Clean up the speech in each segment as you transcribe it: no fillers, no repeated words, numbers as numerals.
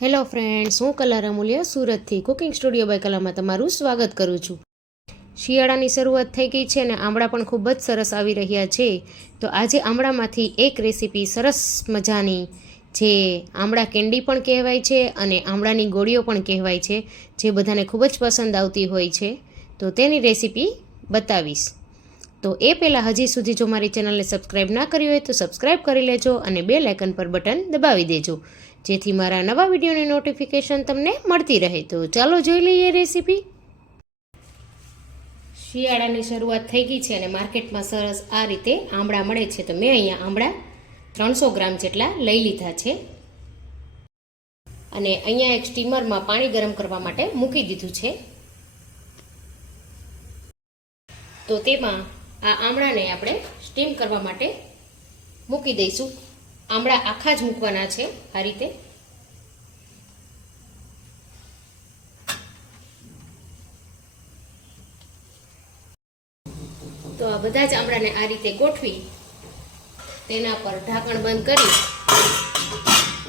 Hello friends, હું કલા રમુલિયા સુરતથી કુકિંગ સ્ટુડિયો બાય કલામાં તમારું સ્વાગત કરું છું। શિયાળાની શરૂઆત થઈ ગઈ છે અને આમળા પણ ખૂબ જ સરસ આવી રહ્યા છે। તો આજે આમળામાંથી એક રેસીપી સરસ મજાની, જે આમળા કેન્ડી પણ કહેવાય છે અને આમળાની ગોળીઓ પણ કહેવાય છે, જે બધાને ખૂબ જ પસંદ આવતી હોય છે, તો તેની રેસીપી બતાવીશ। તો એ પહેલાં હજી સુધી જો મારી ચેનલને સબસ્ક્રાઈબ ના કરી હોય તો સબસ્ક્રાઈબ કરી લેજો અને બેલ આઇકન પર બટન દબાવી દેજો, જેથી મારા નવા વિડીયોની નોટિફિકેશન તમને મળતી રહે। તો ચાલો જોઈ લઈએ રેસીપી। શિયાળાની શરૂઆત થઈ ગઈ છે અને માર્કેટમાં સરસ આ રીતે આમળા મળે છે। તો મેં અહીંયા આમળા 300 ગ્રામ જેટલા લઈ લીધા છે અને અહીંયા એક સ્ટીમરમાં પાણી ગરમ કરવા માટે મૂકી દીધું છે। તો તેમાં આ આમળાને આપણે સ્ટીમ કરવા માટે મૂકી દઈશું। આમળા આખા જ મૂકવાના છે આ રીતે। તો આ બધા જ આમળાને આ રીતે ગોઠવી તેના પર ઢાંકણ બંધ કરી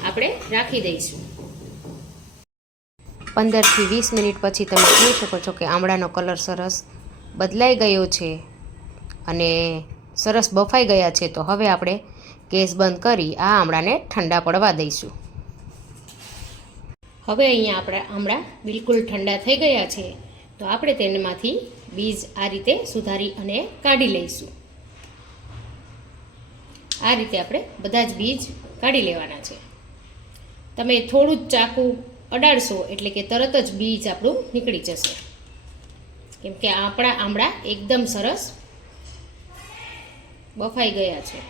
આપણે રાખી દઈશું। 15 થી 20 મિનિટ પછી તમે જોઈ શકો છો કે આમળાનો કલર સરસ બદલાઈ ગયો છે અને સરસ બફાઈ ગયા છે। તો હવે આપણે ગેસ બંધ કરી આ આમળાને ઠંડા પડવા દઈશું। હવે અહીંયા આપણા આમળા બિલકુલ ઠંડા થઈ ગયા છે, તો આપણે તેમાંથી બીજ આ રીતે સુધારી અને કાઢી લઈશું। આ રીતે આપણે બધા જ બીજ કાઢી લેવાના છે। તમે થોડું જ ચાકુ અડાડશો એટલે કે તરત જ બીજ આપણું નીકળી જશે, કેમ કે આપણા આમળા એકદમ સરસ બફાઈ ગયા છે।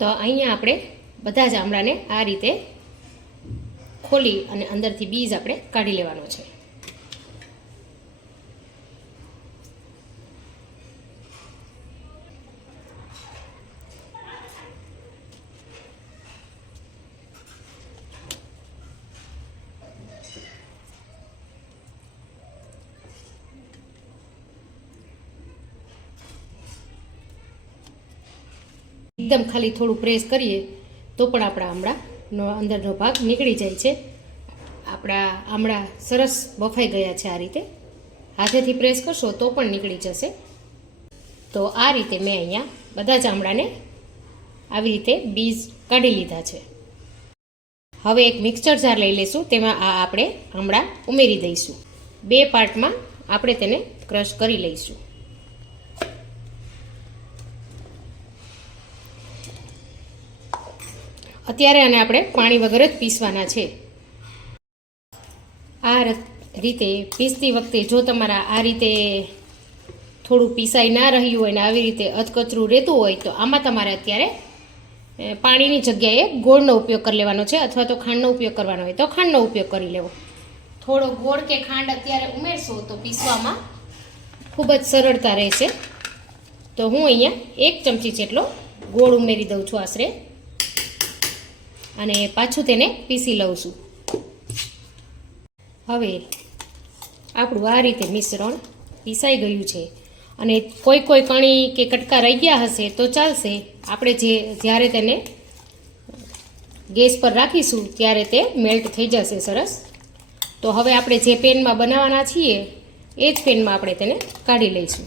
તો અહીંયા આપણે બધા જ આમળાને આ રીતે ખોલી અને અંદરથી બીજ આપણે કાઢી લેવાનો છે। એકદમ ખાલી થોડું પ્રેસ કરીએ તો પણ આપણા આમળાનો અંદરનો ભાગ નીકળી જાય છે। આપણા આમળા સરસ બફાઈ ગયા છે। આ રીતે હાથેથી પ્રેસ કરશો તો પણ નીકળી જશે। તો આ રીતે મેં અહીંયા બધા જ આમળાને આવી રીતે બીજ કાઢી લીધા છે। હવે એક મિક્સર જાર લઈ લઈશું, તેમાં આ આપણે આમળા ઉમેરી દઈશું। 2 પાર્ટમાં આપણે તેને ક્રશ કરી લઈશું। અત્યારે આને આપણે પાણી વગર જ પીસવાના છે। આ રીતે પીસતી વખતે જો તમારા આ રીતે થોડું પીસાઈ ના રહ્યું હોય ને આવી રીતે અધકચરું રહેતું હોય તો આમાં તમારે અત્યારે પાણીની જગ્યાએ ગોળનો ઉપયોગ કરી લેવાનો છે, અથવા તો ખાંડનો ઉપયોગ કરવાનો હોય તો ખાંડનો ઉપયોગ કરી લેવો। થોડો ગોળ કે ખાંડ અત્યારે ઉમેરશો તો પીસવામાં ખૂબ જ સરળતા રહેશે। તો હું અહીંયા 1 ચમચી જેટલો ગોળ ઉમેરી દઉં છું આશરે, અને પાછું તેને પીસી લઉં છું। હવે આપણું આ રીતે મિશ્રણ પીસાઈ ગયું છે અને કોઈ કણી કે કટકા રહી ગયા હશે તો ચાલશે। આપણે જ્યારે તેને ગેસ પર રાખીશું ત્યારે તે મેલ્ટ થઈ જશે સરસ। તો હવે આપણે જે પેનમાં બનાવવાના છીએ એ જ પેનમાં આપણે તેને કાઢી લઈશું।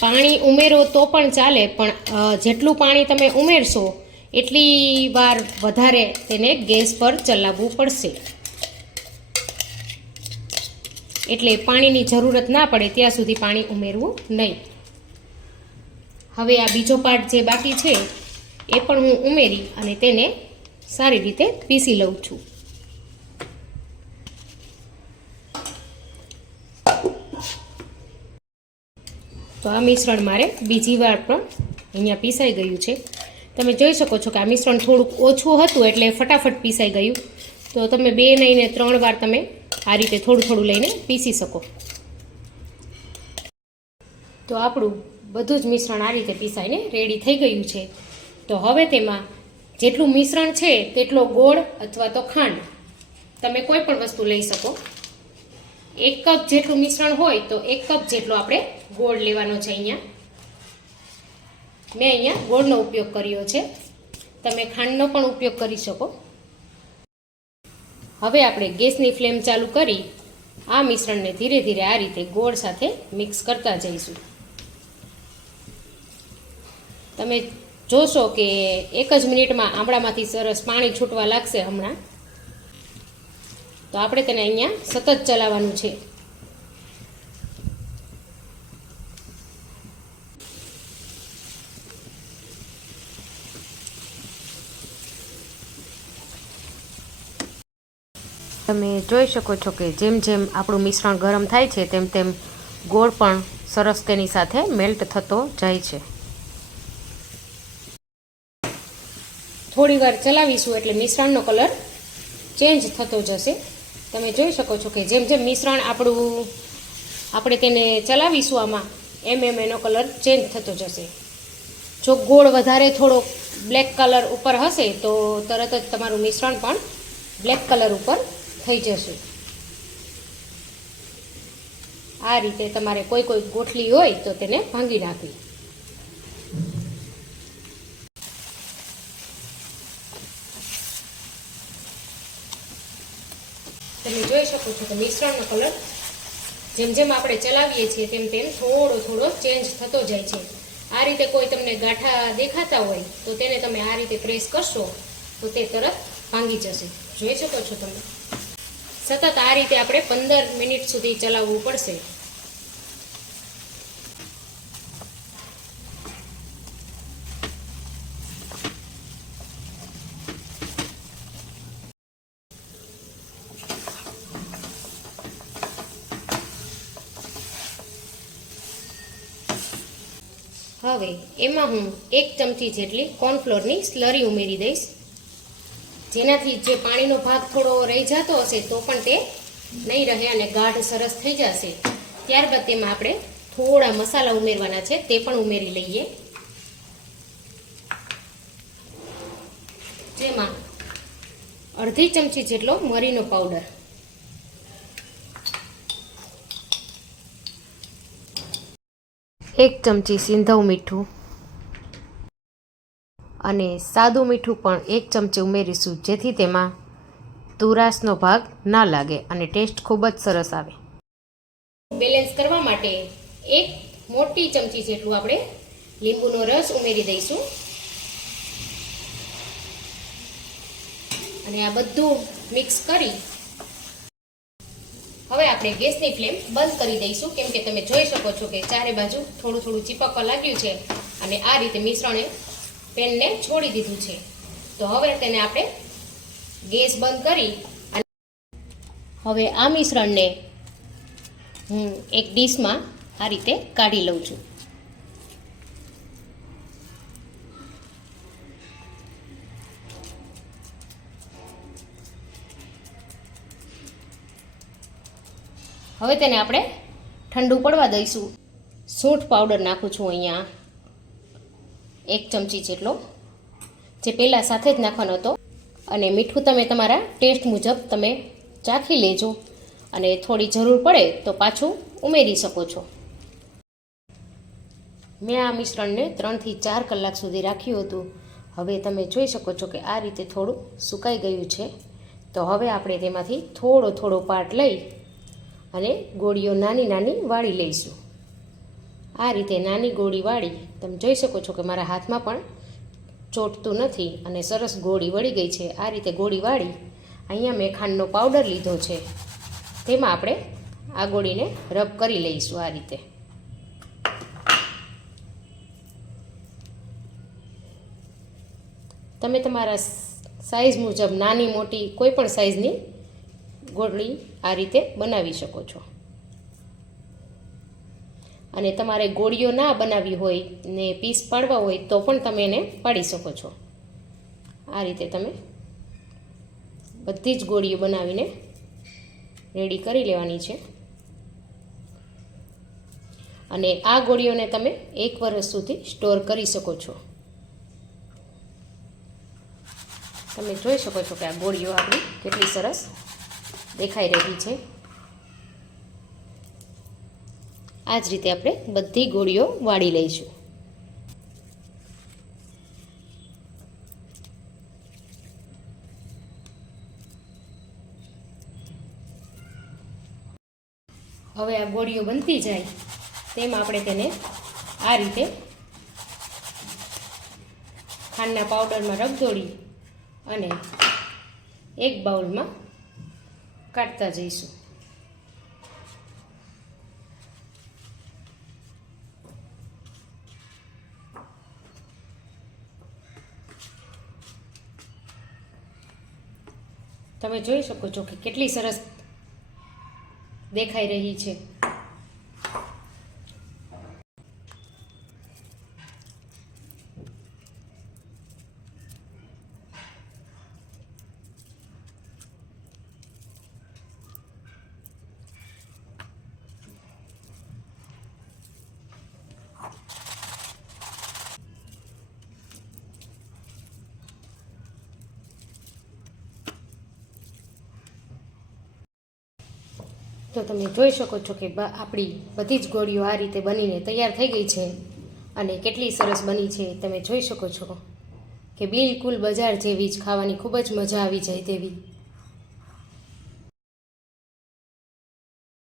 પાણી ઉમેરો તો પણ ચાલે, પણ જેટલું પાણી તમે ઉમેરશો એટલી વાર વધારે તેને ગેસ પર ચલાવવું પડશે, એટલે પાણીની જરૂરત ના પડે ત્યાં સુધી પાણી ઉમેરવું નહીં। હવે આ બીજો પાર્ટ જે બાકી છે એ પણ હું ઉમેરી અને તેને સારી રીતે પીસી લઉં છું। તો આ મિશ્રણ મારે બીજી વાર પણ અહીંયા પીસાઈ ગયું છે। તમે જોઈ શકો છો કે આ મિશ્રણ થોડુંક ઓછું હતું એટલે ફટાફટ પીસાઈ ગયું। તો તમે 2 નહીં ને 3 વાર તમે આ રીતે થોડું થોડું લઈને પીસી શકો। તો આપણું બધું જ મિશ્રણ આ રીતે પીસાઈને રેડી થઈ ગયું છે। તો હવે તેમાં જેટલું મિશ્રણ છે તેટલો ગોળ અથવા તો ખાંડ તમે કોઈ પણ વસ્તુ લઈ શકો. 1 કપ જેટલું મિશ્રણ હોય તો 1 કપ જેટલો આપણે ગોળ લેવાનો છે. અહીંયા મેં ગોળનો ઉપયોગ કર્યો છે. તમે ખાંડનો પણ ઉપયોગ કરી શકો. હવે આપણે ગેસની ફ્લેમ ચાલુ કરી આ મિશ્રણને ધીરે ધીરે આ રીતે ગોળ સાથે મિક્સ કરતા જઈશું. તમે જોશો કે 1 જ મિનિટમાં આંબળામાંથી સરસ પાણી છૂટવા લાગશે હમણાં. તો આપણે તેને અહીંયા સતત ચલાવવાનું છે. તમે જોઈ શકો છો કે જેમ જેમ આપણું મિશ્રણ ગરમ થાય છે તેમ તેમ ગોળ પણ સરસ તેની સાથે મેલ્ટ થતો જાય છે. થોડી વાર ચલાવીશું એટલે મિશ્રણનો કલર ચેન્જ થતો જશે. તમે જોઈ શકો છો કે જેમ જેમ મિશ્રણ આપણે તેને ચલાવીશું આમાં એમ એનો કલર ચેન્જ થતો જશે. જો ગોળ વધારે થોડો બ્લેક કલર ઉપર હશે તો તરત જ તમારું મિશ્રણ પણ બ્લેક કલર ઉપર થઈ જશે. આ રીતે તમારે કોઈ ગોઠલી હોય તો તેને ભાંગી નાખવી. તમે જોઈ શકો છો કે મિશ્રણનો કલર જેમ જેમ આપણે ચલાવીએ છીએ તેમ તેમ થોડો થોડો ચેન્જ થતો જાય છે. આ રીતે કોઈ તમને ગાંઠા દેખાતા હોય તો તેને તમે આ રીતે પ્રેસ કરશો તો તે તરત ભાંગી જશે. જોઈ શકો છો તમે. સતત આ રીતે આપણે 15 મિનિટ સુધી ચલાવવું પડશે. હવે એમાં હું 1 ચમચી જેટલી કોર્નફ્લોરની સ્લરી ઉમેરી દઈશ. જેનાથી જે પાણીનો ભાગ થોડો રહી જતો હશે તો પણ તે નહીં રહે અને ગાઢ સરસ થઈ જશે. ત્યારબાદ તેમાં આપણે થોડા મસાલા ઉમેરવાના છે, તે પણ ઉમેરી લઈએ. જેમાં અડધી ચમચી જેટલો મરીનો પાવડર, 1 ચમચી સિંધવ મીઠું અને સાદું મીઠું પણ 1 ચમચી ઉમેરીશું, જેથી તેમાં તુરાસનો ભાગ ના લાગે અને ટેસ્ટ ખૂબ જ સરસ આવે. બેલેન્સ કરવા માટે 1 મોટી ચમચી જેટલું આપણે લીંબુનો રસ ઉમેરી દઈશું અને આ બધું મિક્સ કરી હવે આપણે ગેસની ફ્લેમ બંધ કરી દઈશું. કેમ કે તમે જોઈ શકો છો કે ચારે બાજુ થોડું થોડું ચીપકવા લાગ્યું છે અને આ રીતે મિશ્રણે પેનને છોડી દીધું છે. તો હવે તેને આપણે ગેસ બંધ કરી અને હવે આ મિશ્રણને હું એક ડીશમાં આ રીતે કાઢી લઉં છું. હવે તેને આપણે ઠંડુ પડવા દઈશું. સૂંઠ પાવડર નાખું છું અહીંયા 1 ચમચી જેટલો, જે પહેલાં સાથે જ નાખવાનો હતો. અને મીઠું તમે તમારા ટેસ્ટ મુજબ તમે ચાખી લેજો અને થોડી જરૂર પડે તો પાછું ઉમેરી શકો છો. મેં આ મિશ્રણને 3 થી 4 કલાક સુધી રાખ્યું હતું. હવે તમે જોઈ શકો છો કે આ રીતે થોડું સુકાઈ ગયું છે. તો હવે આપણે તેમાંથી થોડો થોડો પાર્ટ લઈ અને ગોળીઓ નાની નાની વાળી લઈશું. આ રીતે નાની ગોળી વાળી તમે જોઈ શકો છો કે મારા હાથમાં પણ ચોંટતું નથી અને સરસ ગોળી વળી ગઈ છે. આ રીતે ગોળી વાળી અહીંયા મેં ખાંડનો પાવડર લીધો છે, તેમાં આપણે આ ગોળીને રબ કરી લઈશું. આ રીતે તમે તમારા સાઈઝ મુજબ નાની મોટી કોઈ પણ સાઈઝની ગોળી આ રીતે બનાવી શકો છો. અને તમારે ગોળીઓ ના બનાવવી હોય ને પીસ પાડવા હોય તો પણ તમે એને પાડી શકો છો. આ રીતે તમે બધી જ ગોળીઓ બનાવીને રેડી કરી લેવાની છે. અને આ ગોળીઓને તમે 1 વર્ષ સુધી સ્ટોર કરી શકો છો. તમે જોઈ શકો છો કે આ ગોળીઓ આપણી કેટલી સરસ દેખાઈ રહી છે. આ જ રીતે આપણે બધી ગોળીઓ વાળી લઈશું. હવે આ ગોળીઓ બનતી જાય તેમ આપણે તેને આ રીતે ખાંડના પાવડરમાં રગદોળી અને એક બાઉલમાં કાઢતા જઈશું. તમે જોઈ શકો છો કે કેટલી સરસ દેખાઈ રહી છે. તો તમે જોઈ શકો છો કે આપણી બધી જ ગોળીઓ આ રીતે બનીને તૈયાર થઈ ગઈ છે અને કેટલી સરસ બની છે. તમે જોઈ શકો છો કે બિલકુલ બજાર જેવી જ, ખાવાની ખૂબ જ મજા આવી જાય તેવી.